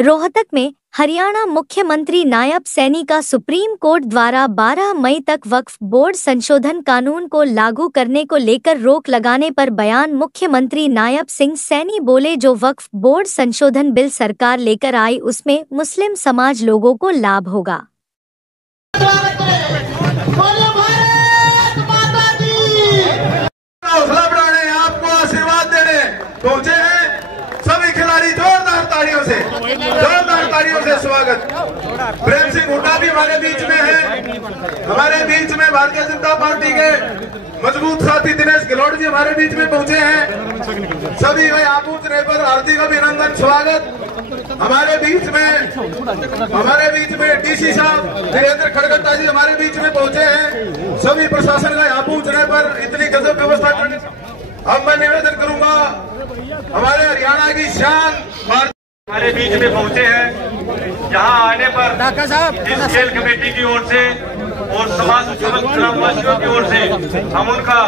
रोहतक में हरियाणा मुख्यमंत्री नायब सैनी का सुप्रीम कोर्ट द्वारा 12 मई तक वक्फ बोर्ड संशोधन कानून को लागू करने को लेकर रोक लगाने पर बयान। मुख्यमंत्री नायब सिंह सैनी बोले, जो वक्फ बोर्ड संशोधन बिल सरकार लेकर आई उसमें मुस्लिम समाज लोगों को लाभ होगा। हौसला बढ़ाने, आपको आशीर्वाद देने पहुंचे हैं सभी खिलाड़ी। जोरदार तालियों से स्वागत। प्रेम सिंह हुड्डा भी हमारे बीच में है। हमारे बीच में भारतीय जनता पार्टी के मजबूत साथी दिनेश गहलोत जी हमारे बीच में पहुंचे हैं। सभी भाई आप पूछने पर हार्दिक अभिनंदन, स्वागत। हमारे बीच में डीसी साहब वीरेंद्र खड़गट्टा जी हमारे बीच में पहुंचे हैं। सभी प्रशासन का यहाँ पहुंचने पर इतनी गजब व्यवस्था करने। अब मैं निवेदन करूंगा, हमारे हरियाणा की शान हमारे बीच में पहुंचे हैं। यहाँ आने पर इस खेल कमेटी की ओर से और समाज ग्रामवासियों की ओर से हम उनका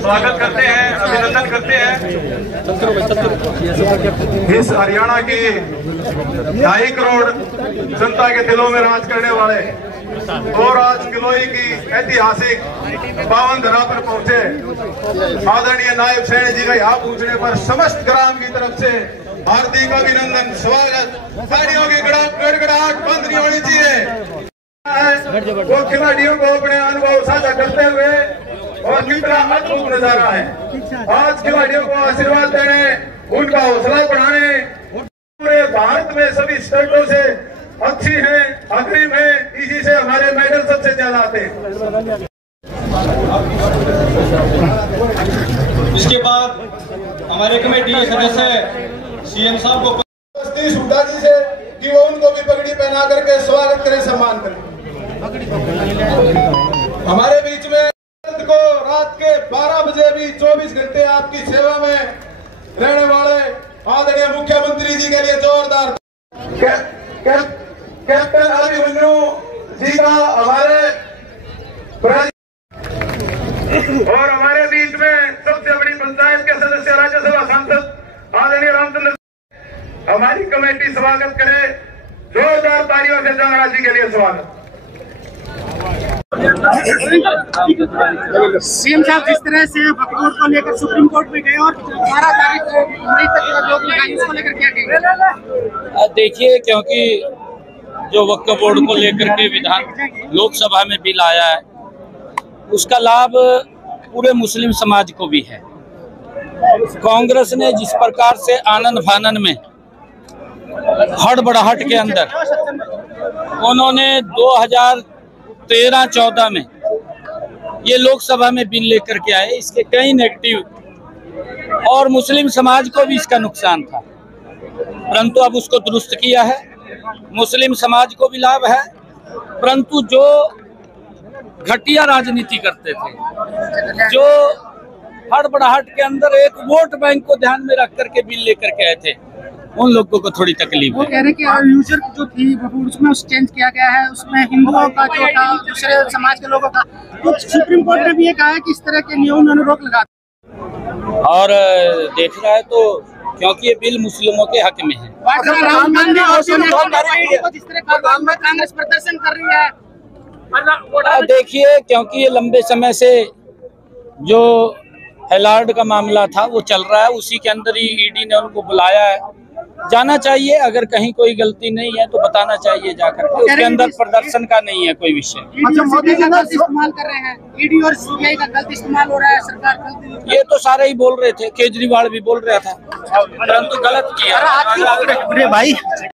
स्वागत करते हैं, अभिनंदन करते हैं। इस हरियाणा की 2.5 करोड़ जनता के दिलों में राज करने वाले और आज गिलोई की ऐतिहासिक पावन धरा पर पहुंचे आदरणीय नायब सैनी जी का यहाँ पहुंचने पर समस्त ग्राम की तरफ से हार्दिक अभिनंदन, स्वागत। तालियों की गड़गड़ाहट बंद नहीं होनी चाहिए। वो खिलाड़ियों को अपने अनुभव साझा करते हुए और कितना अद्भुत नजारा है। आज खिलाड़ियों को आशीर्वाद देने, उनका हौसला बढ़ाने, पूरे भारत में सभी स्टेटों से अच्छी है, अग्रिम है, इसी से हमारे मेडल सबसे ज्यादा आते हैं। इसके बाद हमारे कमेटी के सदस्य सीएम साहब को सतीश हुड्डा जी से कि वो उनको भी पगड़ी पहना करके स्वागत करें, सम्मान करें। हमारे बीच में को रात के 12 बजे भी 24 घंटे आपकी सेवा में रहने वाले आदरणीय मुख्यमंत्री जी के लिए जोरदार कैप्टन अभिमन्यु जी का हमारे और हमारे बीच में सबसे बड़ी पंचायत के सदस्य राज्यसभा सांसद आदरणीय रामचंद्र, हमारी कमेटी स्वागत करे। जोरदार तालियों से जंगरा जी के लिए स्वागत। सीएम साहब जिस तरह से वक्फ बोर्ड को लेकर सुप्रीम कोर्ट में गए और 12 तारीख को मई तक रोक लगाई, इसको लेकर क्या कहेंगे? देखिए, क्योंकि जो वक्फ बोर्ड को लेकर के विधान लोकसभा में बिल आया है उसका लाभ पूरे मुस्लिम समाज को भी है। कांग्रेस ने जिस प्रकार से आनंद फानन में हड़बड़ाहट के अंदर उन्होंने 2013-14 में ये लोकसभा में बिल लेकर के आए, इसके कई नेगेटिव और मुस्लिम समाज को भी इसका नुकसान था, परंतु अब उसको दुरुस्त किया है। मुस्लिम समाज को भी लाभ है, परंतु जो घटिया राजनीति करते थे, जो हड़बड़ाहट के अंदर एक वोट बैंक को ध्यान में रख करके बिल लेकर के आए थे, उन लोगों को थोड़ी तकलीफ वो कह रहे कि यूजर जो थी उसमें चेंज किया गया है, उसमें हिंदुओं का जो था, दूसरे समाज के लोगों का, तो सुप्रीम कोर्ट ने भी ये कहा है कि इस तरह के नियम उन्होंने रोक लगा और देख रहा है तो क्योंकि ये बिल मुस्लिमों के हक में है। जिस तरह कांग्रेस प्रदर्शन कर रही है, देखिए, क्योंकि ये लंबे समय से जो हेलार्ड का मामला था वो चल रहा है, उसी के अंदर ही ईडी ने उनको बुलाया है। जाना चाहिए, अगर कहीं कोई गलती नहीं है तो बताना चाहिए जाकर के, उसके अंदर प्रदर्शन का नहीं है कोई विषय। मोदी का गलत इस्तेमाल कर रहे हैं, ईडी और सीबीआई का गलत इस्तेमाल हो रहा है, सरकार ये तो सारे ही बोल रहे थे, केजरीवाल भी बोल रहा था, परंतु गलत किया भाई।